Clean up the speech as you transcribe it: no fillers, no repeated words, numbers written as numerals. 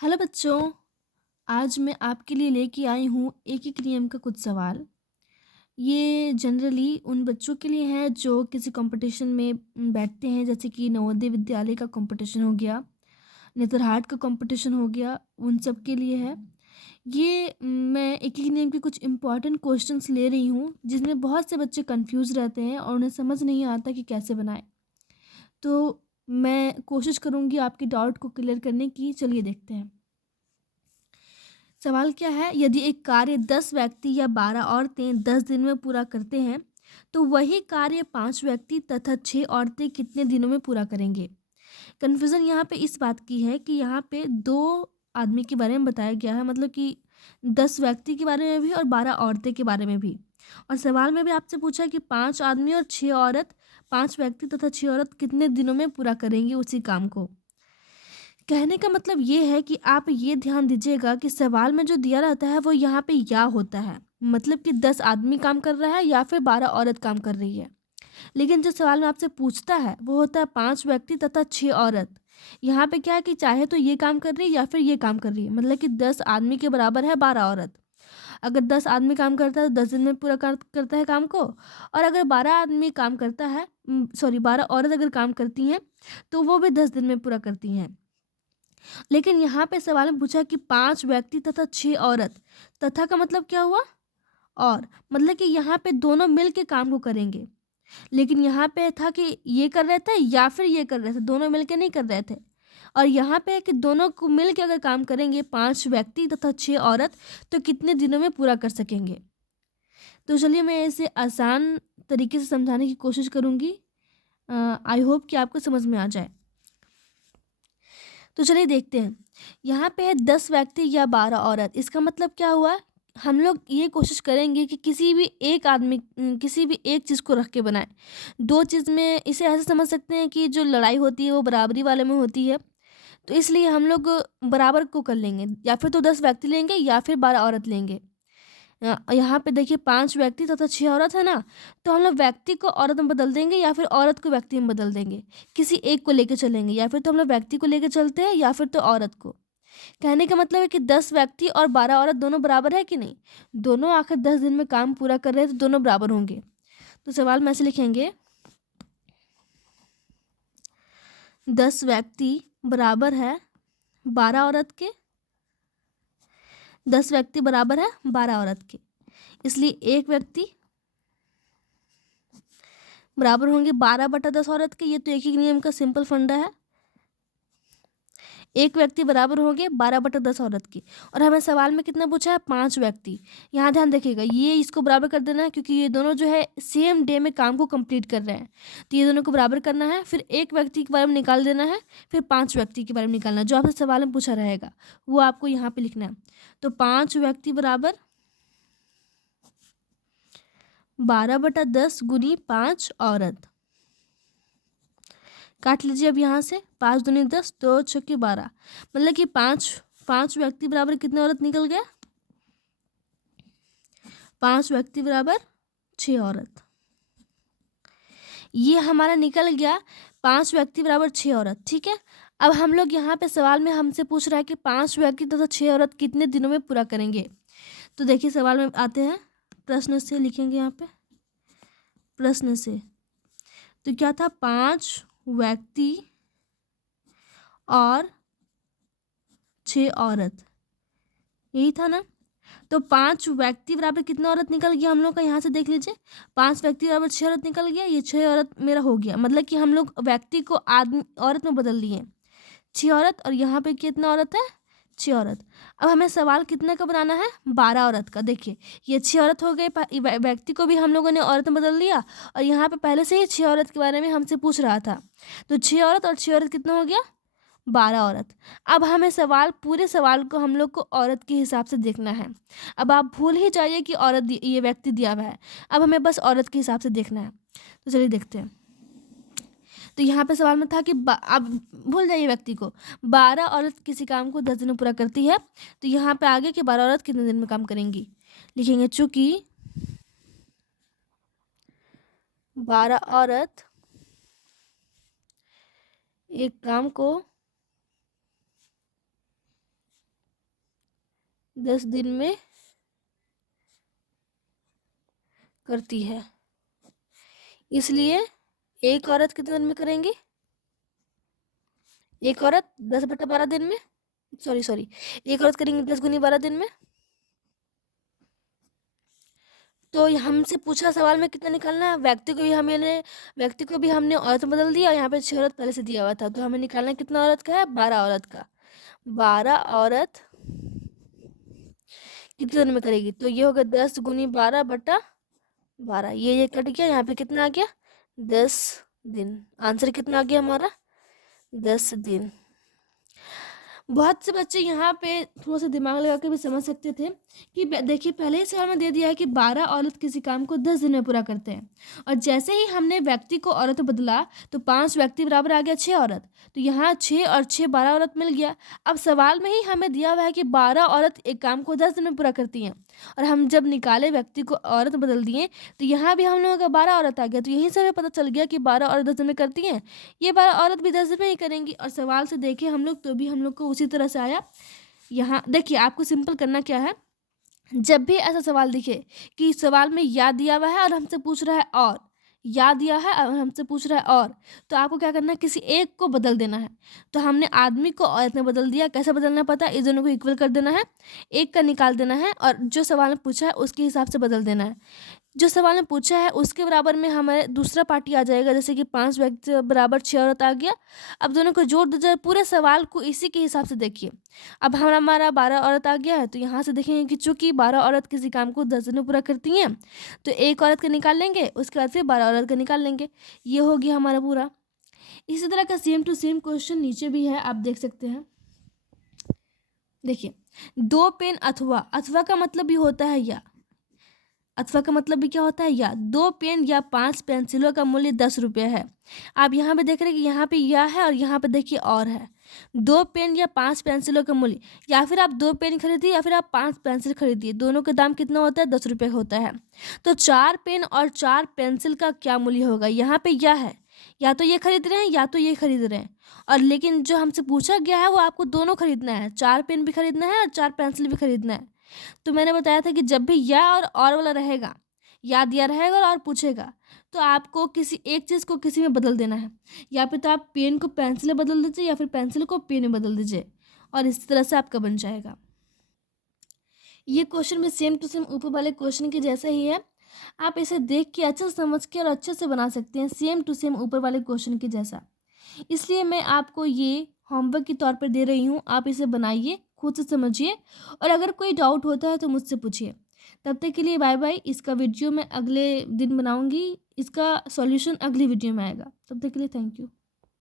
Hello बच्चों, आज मैं आपके लिए लेके आई हूँ एक एक नियम का कुछ सवाल। ये जनरली उन बच्चों के लिए है जो किसी कंपटीशन में बैठते हैं, जैसे कि नवोदय विद्यालय का कंपटीशन हो गया, नेतरहाट का कंपटीशन हो गया, उन सब के लिए है। ये मैं एक एक नियम के कुछ इम्पॉर्टेंट क्वेश्चंस ले रही हूँ, जिसमें बहुत से बच्चे कंफ्यूज रहते हैं और उन्हें समझ नहीं आता कि कैसे बनाएं। तो मैं कोशिश करूँगी आपके डाउट को क्लियर करने की। चलिए देखते हैं। सवाल क्या है, यदि एक कार्य 10 व्यक्ति या 12 औरतें 10 दिन में पूरा करते हैं, तो वही कार्य 5 व्यक्ति तथा 6 औरतें कितने दिनों में पूरा करेंगे। कन्फ्यूज़न यहाँ पे इस बात की है कि यहाँ पे 2 आदमी के बारे में बताया गया है, मतलब कि 10 व्यक्ति के बारे में भी और 12 औरतें के बारे में भी। और सवाल में भी आपसे पूछा है कि 5 आदमी और 6 औरत, 5 व्यक्ति तथा 6 औरत कितने दिनों में पूरा करेंगे उसी काम को। कहने का मतलब ये है कि आप ये ध्यान दीजिएगा कि सवाल में जो दिया रहता है वो यहाँ पे या होता है, मतलब कि 10 आदमी काम कर रहा है या फिर 12 औरत काम कर रही है। लेकिन जो सवाल में आपसे पूछता है वो होता है 5 व्यक्ति तथा 6 औरत। यहाँ पे क्या है कि चाहे तो ये काम कर रही है या फिर ये काम कर रही है, मतलब कि 10 आदमी के बराबर है 12 औरत। अगर 10 आदमी काम करता है तो 10 दिन में पूरा करता है काम को। और अगर 12 आदमी काम करता है, 12 औरत अगर काम करती हैं, तो वो भी 10 दिन में पूरा करती हैं। लेकिन यहाँ पे सवाल में पूछा कि 5 व्यक्ति तथा 6 औरत। तथा का मतलब क्या हुआ? और मतलब कि यहाँ पे दोनों मिल के काम को करेंगे। लेकिन यहाँ पे था कि ये कर रहे थे या फिर ये कर रहे थे, दोनों मिल के नहीं कर रहे थे। और यहाँ पे है कि दोनों को मिल के अगर काम करेंगे 5 व्यक्ति तथा 6 औरत, तो कितने दिनों में पूरा कर सकेंगे। तो चलिए मैं इसे आसान तरीके से समझाने की कोशिश करूँगी। आई होप कि आपको समझ में आ जाए। तो चलिए देखते हैं। यहाँ पे है 10 व्यक्ति या 12 औरत। इसका मतलब क्या हुआ? हम लोग ये कोशिश करेंगे कि किसी भी एक आदमी किसी भी एक चीज़ को रख के बनाएँ। 2 चीज़ में इसे ऐसे समझ सकते हैं कि जो लड़ाई होती है वो बराबरी वाले में होती है। तो इसलिए हम लोग बराबर को कर लेंगे, या फिर तो 10 व्यक्ति लेंगे या फिर 12 औरत लेंगे। यहाँ पे देखिए 5 व्यक्ति तथा 6 औरत है ना, तो हम लोग व्यक्ति को औरत में बदल देंगे या फिर औरत को व्यक्ति में बदल देंगे। किसी एक को लेके चलेंगे, या फिर तो हम लोग व्यक्ति को लेके चलते हैं या फिर तो औरत को। कहने का मतलब है कि 10 व्यक्ति और 12 औरत दोनों बराबर है कि नहीं? दोनों आखिर 10 दिन में काम पूरा कर रहे हैं तो दोनों बराबर होंगे। तो सवाल में ऐसे लिखेंगे, 10 व्यक्ति बराबर है 12 औरत के। 10 व्यक्ति बराबर है 12 औरत के। इसलिए एक व्यक्ति बराबर होंगे 12/10 औरत के। ये तो एक ही नियम का सिंपल फंडा है। एक व्यक्ति बराबर होंगे 12/10 औरत की। और हमें सवाल में कितना पूछा है? 5 व्यक्ति। यहाँ ध्यान रखिएगा, ये इसको बराबर कर देना है क्योंकि ये दोनों जो है सेम डे में काम को कंप्लीट कर रहे हैं। तो ये दोनों को बराबर करना है, फिर एक व्यक्ति के बारे में निकाल देना है, फिर 5 व्यक्ति के बारे में निकालना है। जो आपसे सवाल में पूछा रहेगा वो आपको यहाँ पे लिखना है। तो 5 व्यक्ति बराबर 12/10 गुनी 5 औरत। काट लीजिए अब यहाँ से, 5 दूनी 10, 2 छक्के 12, मतलब कि पाँच व्यक्ति बराबर कितने औरत निकल गया? 5 व्यक्ति बराबर 6 औरत। ये हमारा निकल गया 5 व्यक्ति बराबर 6 औरत। ठीक है। अब हम लोग यहाँ पे सवाल में हमसे पूछ रहा है कि 5 व्यक्ति तथा 6 औरत कितने दिनों में पूरा करेंगे। तो देखिए सवाल में आते हैं, प्रश्न से लिखेंगे यहाँ पे, प्रश्न से। तो क्या था? 5 व्यक्ति और 6 औरत, यही था ना। तो 5 व्यक्ति बराबर कितना औरत निकल गया हम लोग का? यहाँ से देख लीजिए, 5 व्यक्ति बराबर 6 औरत निकल गया। ये 6 औरत मेरा हो गया, मतलब कि हम लोग व्यक्ति को आदमी औरत में बदल दिए। 6 औरत, और यहाँ पे कितना औरत है? 6 औरत। अब हमें सवाल कितने का बनाना है? 12 औरत का। देखिए ये 6 औरत हो गए, व्यक्ति को भी हम लोगों ने औरत में बदल दिया, और यहाँ पे पहले से ही 6 औरत के बारे में हमसे पूछ रहा था। तो 6 औरत और 6 औरत कितना हो गया? 12 औरत। अब हमें सवाल, पूरे सवाल को हम लोग को औरत के हिसाब से देखना है। अब आप भूल ही जाइए कि ये व्यक्ति दिया हुआ है। अब हमें बस औरत के हिसाब से देखना है। तो चलिए देखते हैं। तो यहाँ पे सवाल में था कि अब भूल जाइए व्यक्ति को, 12 औरत किसी काम को 10 दिन में पूरा करती है। तो यहाँ पे आगे कि 12 औरत कितने दिन में काम करेंगी, लिखेंगे चूंकि 12 औरत एक काम को 10 दिन में करती है, इसलिए एक औरत कितने दिन में करेंगी? एक औरत 10/12 दिन में, सॉरी, एक औरत करेंगी 10 गुनी 12 दिन में। तो हमसे पूछा सवाल में कितना निकालना है, व्यक्ति को भी हमने औरत में बदल दिया, और यहाँ पे 6 औरत पहले से दिया हुआ था, तो हमें निकालना है कितना औरत का है, 12 औरत का। 12 औरत कितने दिन में करेगी, तो ये होगा 10 गुनी 12/12, ये कट गया, यहाँ पे कितना आ गया, 10 दिन। आंसर कितना आ गया हमारा, 10 दिन। बहुत से बच्चे यहाँ पे थोड़ा सा दिमाग लगा के भी समझ सकते थे कि देखिए पहले ही सवाल में दे दिया है कि 12 औरत किसी काम को 10 दिन में पूरा करते हैं, और जैसे ही हमने व्यक्ति को औरत बदला तो 5 व्यक्ति बराबर आ गया 6 औरत, तो यहाँ 6 और 6 12 औरत मिल गया। अब सवाल में ही हमें दिया हुआ है कि 12 औरत एक काम को 10 दिन में पूरा करती हैं, और हम जब निकाले व्यक्ति को औरत बदल दिए तो यहाँ भी हम लोगों का 12 औरत आ गया, तो यहीं से हमें पता चल गया कि 12 औरत 10 दिन में करती हैं, ये 12 औरत भी 10 दिन में ही करेंगी। और सवाल से देखे हम लोग तो भी हम लोग को उसी तरह से आया। यहाँ देखिए आपको सिंपल करना क्या है, जब भी ऐसा सवाल दिखे कि सवाल में या दिया हुआ है और हमसे पूछ रहा है और, या दिया है और हमसे पूछ रहा है और, तो आपको क्या करना है, किसी एक को बदल देना है। तो हमने आदमी को औरत में बदल दिया, कैसे बदलना पता है, इस दोनों को इक्वल कर देना है, एक का निकाल देना है, और जो सवाल में पूछा है उसके हिसाब से बदल देना है। जो सवाल ने पूछा है उसके बराबर में हमारे दूसरा पार्टी आ जाएगा, जैसे कि 5 व्यक्ति बराबर 6 औरत आ गया। अब दोनों को जोड़ दीजिए, पूरे सवाल को इसी के हिसाब से देखिए। अब हमारा 12 औरत आ गया है, तो यहाँ से देखेंगे कि चूंकि 12 औरत किसी काम को 10 दिन में पूरा करती हैं, तो एक औरत का निकाल लेंगे, उसके बाद फिर 12 औरत का निकाल लेंगे, ये हो गया हमारा पूरा। इसी तरह का सेम टू सेम क्वेश्चन नीचे भी है, आप देख सकते हैं। देखिए 2 पेन अथवा का मतलब भी होता है या, अथवा का मतलब भी क्या होता है, या 2 पेन या 5 पेंसिलों का मूल्य 10 रुपये है। आप यहाँ पे देख रहे हैं कि यहाँ पे या है और यहाँ पे देखिए और है। 2 पेन या 5 पेंसिलों का मूल्य, या फिर आप 2 पेन खरीदिए या फिर आप 5 पेंसिल खरीदिए, दोनों का दाम कितना होता है, 10 रुपये होता है। तो 4 पेन और 4 पेंसिल का क्या मूल्य होगा, यहाँ पे या है, या तो ये खरीद रहे हैं या तो ये खरीद रहे हैं, और लेकिन जो हमसे पूछा गया है वो आपको दोनों खरीदना है, 4 पेन भी खरीदना है और 4 पेंसिल भी खरीदना है। तो मैंने बताया था कि जब भी या और वाला रहेगा, या दिया रहेगा और पूछेगा, तो आपको किसी एक चीज़ को किसी में बदल देना है, या फिर तो आप पेन को पेंसिल में बदल दीजिए या फिर पेंसिल को पेन में बदल दीजिए, और इस तरह से आपका बन जाएगा। ये क्वेश्चन भी सेम टू सेम ऊपर वाले क्वेश्चन के जैसा ही है, आप इसे देख के अच्छे से समझ के और अच्छे से बना सकते हैं, सेम टू सेम ऊपर वाले क्वेश्चन के जैसा। इसलिए मैं आपको ये होमवर्क के तौर पर दे रही हूँ, आप इसे बनाइए, खुद से समझिए, और अगर कोई डाउट होता है तो मुझसे पूछिए। तब तक के लिए बाय बाय। इसका वीडियो मैं अगले दिन बनाऊँगी, इसका सॉल्यूशन अगली वीडियो में आएगा। तब तक के लिए थैंक यू।